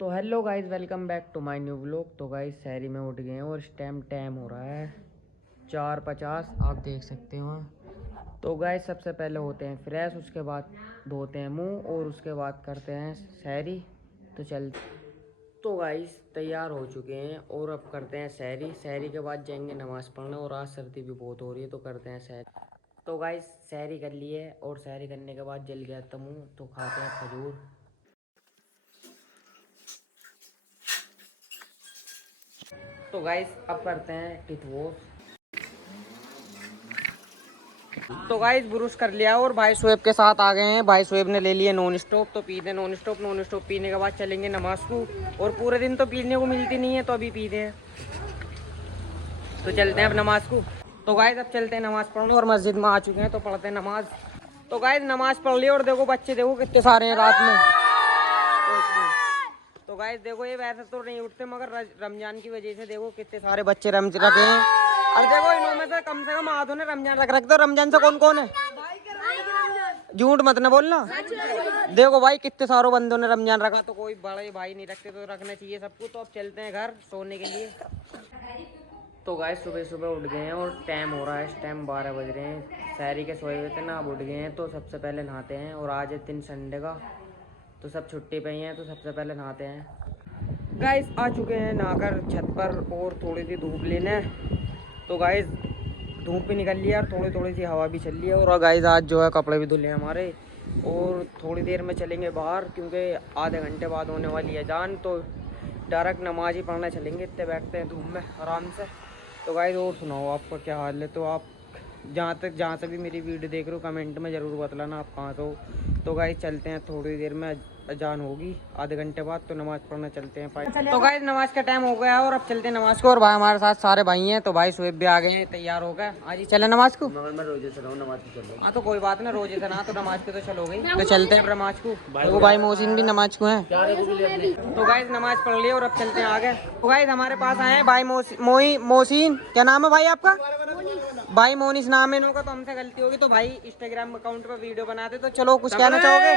तो hello guys, welcome back to my new vlog. तो guys शहरी में उठ गए हैं और इस टाइम हो रहा है 4:50, आप देख सकते हो। तो गाइस सबसे पहले होते हैं फ्रेश, उसके बाद धोते हैं मुंह और उसके बाद करते हैं शहरी। तो चल तो गाइस तैयार हो चुके हैं और अब करते हैं शहरी। शहरी के बाद जाएंगे नमाज़ पढ़ने और आज सर्दी भी बहुत हो रही है तो करते हैं शहरी। तो गाइस शहरी कर लिए और शहरी करने के बाद जल गया था मुँह, तो खाते हैं खजूर। तो गाइस अब करते हैं टीथ वॉश। तो गाइस ब्रुश कर लिया और भाई शोएब के साथ आ गए हैं। भाई शोएब ने ले लिया नॉन स्टॉप, तो पीते हैं नॉन स्टॉप पीने के बाद चलेंगे नमाज को। और पूरे दिन तो पीने को मिलती नहीं है तो अभी पीते हैं, तो चलते हैं अब नमाज को। तो गाइस अब चलते हैं नमाज पढ़ने और मस्जिद में आ चुके हैं तो पढ़ते हैं नमाज। तो गाइस नमाज पढ़ ली और देखो बच्चे देखो कितने सारे हैं रात में। तो गाइस देखो ये वैसे तो नहीं उठते मगर रमजान की वजह से देखो कितने सारे बच्चे रम रखे हैं। और देखो इन्होंने से कम आधों ने रमजान रख रखते। रमजान से कौन कौन है? झूठ मत न बोलना। देखो भाई कितने सारों बंदों ने रमजान रखा, तो कोई बड़े भाई नहीं रखते तो रखना चाहिए सबको। तो अब चलते हैं घर सोने के लिए। तो गाइस सुबह सुबह उठ गए हैं और टाइम हो रहा है, इस टाइम 12 बज रहे हैं। शहरी के सोए हुए थे ना, अब उठ गए हैं तो सबसे पहले नहाते हैं। और आज है दिन संडे का तो सब छुट्टी पे ही हैं तो सबसे पहले नहाते हैं। गाइस आ चुके हैं नहाकर छत पर और थोड़ी सी धूप लेने। तो गाइस धूप भी निकल लिया और थोड़ी थोड़ी सी हवा भी चल रही है। और गाइस आज जो है कपड़े भी धुले हमारे और थोड़ी देर में चलेंगे बाहर क्योंकि आधे घंटे बाद होने वाली है जान। तो डायरेक्ट नमाज ही पढ़ने चलेंगे, इतने बैठते हैं धूप में आराम से। तो गाइस और सुनाओ आपका क्या हाल है? तो आप जहाँ से भी मेरी वीडियो देख रहे हो कमेंट में ज़रूर बतलाना आप कहाँ से हो। तो गाइस चलते हैं, थोड़ी देर में अजान होगी आधे घंटे बाद तो नमाज़ पढ़ना चलते हैं। तो गाइस नमाज का टाइम हो गया और अब चलते हैं नमाज को। और भाई हमारे साथ सारे भाई हैं तो भाई शोएब भी आ गए हैं, तैयार हो गए। आज ही चले नमाज को। मैं रोजे से नमाज को चलो। हाँ तो कोई बात ना, रोजे से ना तो नमाज को तो चलो गई। तो चलते हैं नमाज को। वो भाई मोहसिन भी नमाज को है। तो गाइस नमाज पढ़ ली और अब चलते हैं आगे। तो गाइस हमारे पास आए हैं भाई मोहसिन। क्या नाम है भाई आपका? भाई मोनिस नाम है इनका। तो हमसे गलती होगी तो भाई इंस्टाग्राम अकाउंट पर वीडियो बनाते। तो चलो कुछ कहना चाहोगे?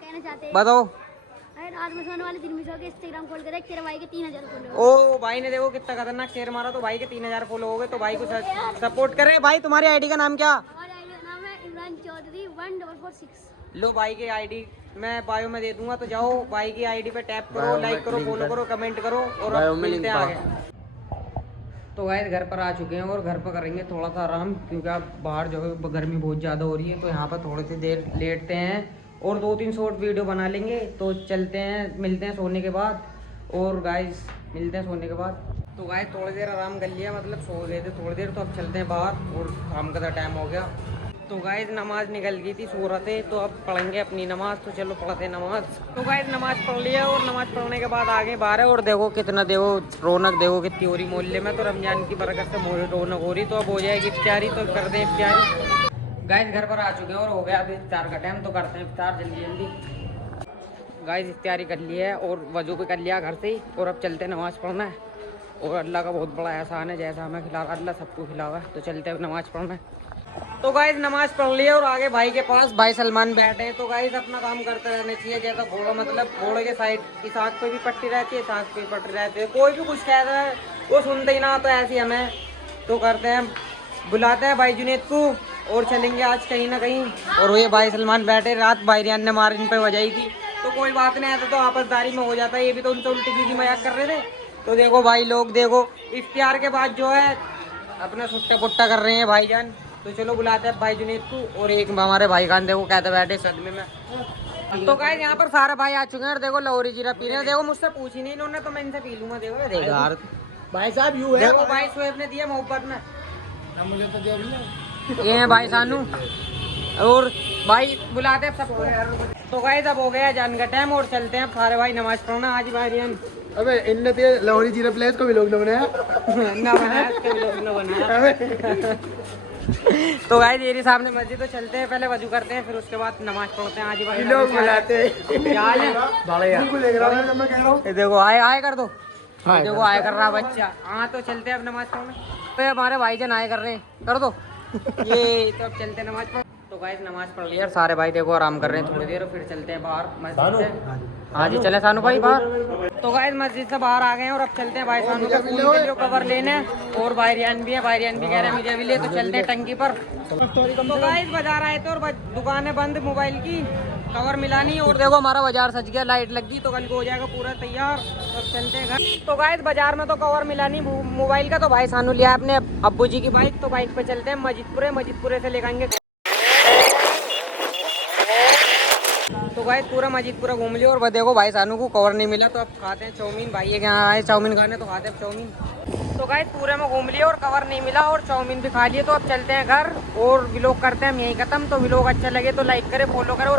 कहना चाहते हैं बताओ। अरे रात में सोने वाले दिन में सो के इंस्टाग्राम खोल के देख तेरे भाई के 3000 फॉलो। ओ भाई ने देखो कितना खतरनाक शेर मारा, तो भाई के 3000 फॉलो हो गए। तो भाई को सपोर्ट करें। भाई तुम्हारी आईडी का नाम क्या? हमारी आईडी का नाम है इमरान चौधरी 1446। लो भाई की आईडी मैं बायो में दे दूंगा, तो जाओ भाई की आईडी पे टैप करो, लाइक करो, फॉलो करो, कमेंट करो और अब मिलते हैं आगे। तो गाइस घर पर आ चुके हैं और घर पर करेंगे थोड़ा सा आराम क्योंकि आप बाहर जो है गर्मी बहुत ज़्यादा हो रही है। तो यहाँ पर थोड़ी सी देर लेटते हैं और 2-3 शॉर्ट वीडियो बना लेंगे। तो चलते हैं, मिलते हैं सोने के बाद। और गाइस मिलते हैं सोने के बाद। तो गाइस थोड़ी देर आराम कर लिया, मतलब सो गए थे थोड़ी देर। तो अब चलते हैं बाहर और शाम का टाइम हो गया। तो गाइस नमाज निकल गई थी, सो रहे थे तो अब पढ़ेंगे अपनी नमाज। तो चलो पढ़ते हैं नमाज। तो गाइस नमाज पढ़ लिया और नमाज पढ़ने के बाद आगे बाहर है और देखो कितना देखो रौनक देखो कितनी हो रही मोहल्ले में। तो रमजान की बरकत से रौनक हो रही। तो अब हो जाएगी इफ्तारी, तो कर दें इफ्तारी। गाइस घर पर आ चुके हैं और हो गया अभी इफ्तार का टाइम। तो करते हैं इफ्तार जल्दी जल्दी। गाइस इफ्तारी कर ली है और वजू भी कर लिया घर से ही। और अब चलते हैं नमाज पढ़ना है। और अल्लाह का बहुत बड़ा एहसान है, जैसा हमें खिला अल्लाह सबको खिलावा। तो चलते हैं नमाज पढ़ना। तो गाइस नमाज पढ़ लिया और आगे भाई के पास भाई सलमान बैठे हैं। तो गाइस अपना काम करते रहना चाहिए, जैसा घोड़ा मतलब घोड़े के साइड की साख पे भी पट्टी रहती है, साख पे भी पट्टी रहती है। कोई भी कुछ कहता है वो सुनते ही ना, तो ऐसे हमें तो करते हैं, बुलाते हैं भाई जुनेद को और चलेंगे आज कहीं ना कहीं। और ये भाई सलमान बैठे, रात भाई रियान ने मार इन पे बजाई थी। तो कोई बात नहीं, ऐसा तो आपसदारी में हो जाता है। ये भी तो उनसे उल्टी सीधी मजाक कर रहे थे। तो देखो भाई लोग देखो इफ्तियार के बाद जो है अपना सुट्टा पुट्टा कर रहे हैं भाईजान। तो चलो बुलाते हैं भाई जुनेद को। और एक हमारे भाई खान देखो कहते बैठे सदमे में। तो गाइस यहाँ पर सारे भाई आ चुके हैं और देखो लाहौरी जीरा पी रहे हैं। देखो मुझसे पूछी नहीं इन्होंने, तो मैं इनसे पी लूंगा। देखो देखो यार भाई साहब यू है। देखो भाई शोएब ने दिया मोहब्बत में, मुझे तो दिया भी नहीं। ये है भाई सानू। और भाई बुलाते हैं सबको। तो गाइस अब हो गया जान का टाइम और चलते हैं सारे भाई नमाज पढ़ना। आज भाई रियान अबे इनने तो लाहौरी जीरा प्लेस को भी लोग ने बनाया ना बनाया, इसको भी लोग ने बनाया। तो गाइस ये सामने मस्जिद। तो चलते हैं, पहले वजू करते हैं फिर उसके बाद नमाज पढ़ते हैं। आज भाई लोग बुलाते हैं। क्या हाल है? बिल्कुल देख रहा हूं, मैं कह रहा हूं। ये देखो आए आए कर दो। देखो आए कर रहा बच्चा। हाँ तो चलते हैं अब नमाज पढ़ने। तो हमारे भाईजान आए कर रहे हैं, कर दो ये। तो अब चलते हैं नमाज पढ़। तो तो गाइस नमाज पढ़ लिया, सारे भाई देखो आराम कर रहे हैं थोड़ी देर, फिर चलते हैं बाहर मस्जिद से। हाँ जी चले सानू भाई बाहर। तो गाइस मस्जिद से बाहर आ गए हैं और अब चलते हैं भाई सानू के फूल के लिए कवर लेने, और भाईरियान भी है, भाईरियान भी कह रहे हैं मुझे भी ले, तो चलते हैं टंकी पर। तो गाइस बाजार आए थे और दुकानें बंद मोबाइल की, कवर मिला नहीं, और देखो हमारा बाजार सज गया, लाइट लग गई तो कल को हो जाएगा पूरा तैयार, तो चलते हैं घर। तो गाइस बाजार में तो कवर मिला नहीं मोबाइल का, तो भाई सानू लिया अपने अब्बू जी की बाइक, तो बाइक पे चलते हैं मस्जिदपुरे से लेकर। तो गाइस पूरा मस्जिदपुरा घूम लिया और देखो भाई सानू को कवर नहीं मिला, तो अब खाते हैं चाउमीन। भाई ये यहाँ आए चाउमीन खाने, तो खाते हैं चाउमीन। तो गाइस पूरे में घूम लिया और कवर नहीं मिला और चाउमीन भी खा लिए, तो अब चलते हैं घर और व्लॉग करते हैं हम यहीं खत्म। तो व्लॉग अच्छा लगे तो लाइक करें, फॉलो करें और